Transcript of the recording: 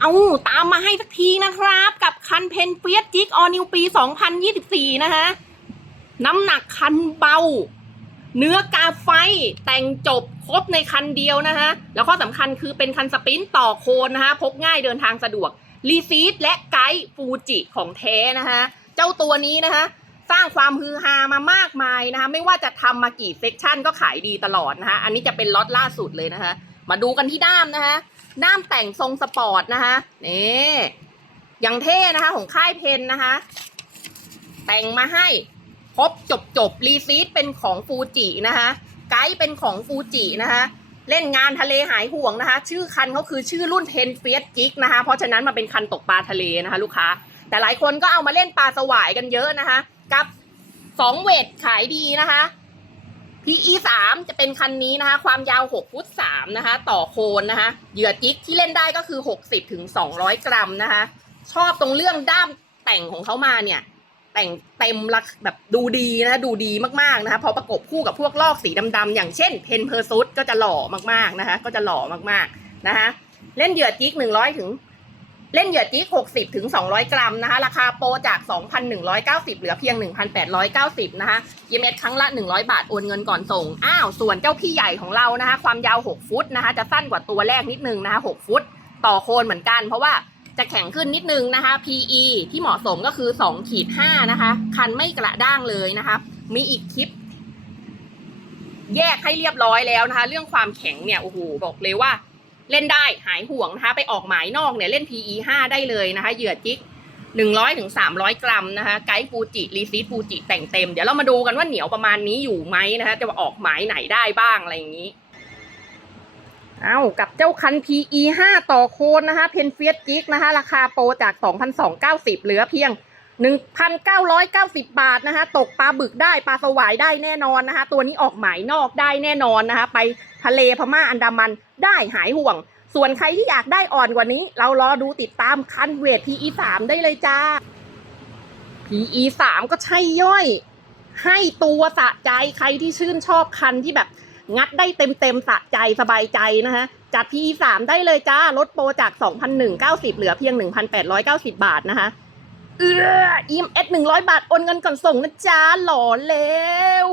เอาตามมาให้สักทีนะครับ กับคันเพนเฟียสจิกออนิวปี 2024 นะคะ น้ำหนักคันเบา เนื้อกาไฟแต่งจบครบในคันเดียวนะคะแล้วข้อสำคัญคือเป็นคันสปรินต่อโคนนะคะ พกง่ายเดินทางสะดวก รีซีดและไกด์ฟูจิของแท้นะคะเจ้าตัวนี้นะคะสร้างความฮือฮามามากมายนะคะ ไม่ว่าจะทำมากี่เซกชันก็ขายดีตลอดนะคะ อันนี้จะเป็นล็อตล่าสุดเลยนะคะ มาดูกันที่ด้ามนะคะ ด้ามแต่งทรงสปอร์ตนะคะนี่อย่างเท่นะคะ ของค่ายเพนนะคะ แต่งมาให้ครบจบจบรีซีดเป็นของฟูจินะคะ ไกด์เป็นของฟูจินะคะเล่นงานทะเลหายห่วงนะคะ ชื่อคันเขาคือชื่อรุ่นเพนเฟียสจิกนะคะ เพราะฉะนั้นมาเป็นคันตกปลาทะเลนะคะ ลูกค้า แต่หลายคนก็เอามาเล่นปลาสวายกันเยอะนะคะ กับสองเวทขายดีนะคะ PE 3จะเป็นคันนี้นะคะ ความยาว 6 ฟุต3นะคะ ต่อโคนนะคะ เหยื่อจิกที่เล่นได้ก็คือ 60ถึง200 กรัมนะคะ ชอบตรงเรื่องด้ามแต่งของเขามาเนี่ย แต่งเต็มละแบบดูดีนะคะดูดีมากๆนะคะพอประกบคู่กับพวกลอกสีดำๆอย่างเช่นเพนเพอร์ซุก็จะหล่อมากๆนะคะ ก็จะหล่อมากๆนะคะ เล่นเหยื่อจิก100ถึง เล่นเหยื่อจิก60ถึง200 กรัมนะคะ ราคาโปรจาก 2,190 เหลือเพียง 1,890 นะคะ EMS ครั้งละ 100 บาท โอนเงินก่อนส่ง อ้าว ส่วนเจ้าพี่ใหญ่ของเรานะคะ ความยาว 6 ฟุตนะคะ จะสั้นกว่าตัวแรกนิดนึงนะคะ 6 ฟุต ต่อโคนเหมือนกัน เพราะว่าจะแข็งขึ้นนิดนึงนะคะ PE ที่เหมาะสมก็คือ2ขีด5นะคะ คันไม่กระด้างเลยนะคะ มีอีกคลิป แยกให้เรียบร้อยแล้วนะคะ เรื่องความแข็งเนี่ย โอ้โห บอกเลยว่า เล่นได้หายห่วงนะคะ ไปออกหมายนอกเนี่ยเล่น PE 5 ได้เลยนะคะ เหยื่อจิก100ถึง300 กรัมนะคะ ไกด์ฟูจิรีซีฟูจิแต่งเต็ม เดี๋ยวเรามาดูกันว่าเหนียวประมาณนี้อยู่ไหมนะคะ จะออกหมายไหนได้บ้างอะไรอย่างนี้ เอากับเจ้าคัน PE 5 ต่อโคนนะคะ เพนเฟียสจิกนะคะ ราคาโปรจาก 2,290 เหลือเพียง 1,990บบาทนะคะ ตกปลาบึกได้ปลาสวายได้แน่นอนนะคะ ตัวนี้ออกหมายนอกได้แน่นอนนะคะ ไปทะเลพม่าอันดามันได้หายห่วง ส่วนใครที่อยากได้อ่อนกว่านี้ เรารอดูติดตามคันเวท PE 3ได้เลยจ้า PE 3ก็ใช่ย่อย ให้ตัวสะใจใครที่ชื่นชอบคันที่แบบงัดได้เต็มเต็มสะใจสบายใจนะคะจัด PE 3ได้เลยจ้าลดโปรจาก 2,190 เหลือเพียง 1,890 บาทนะคะ เอื้อ EMS 100บาท โอนเงินก่อนส่งนะจ๊ะหล่อแล้ว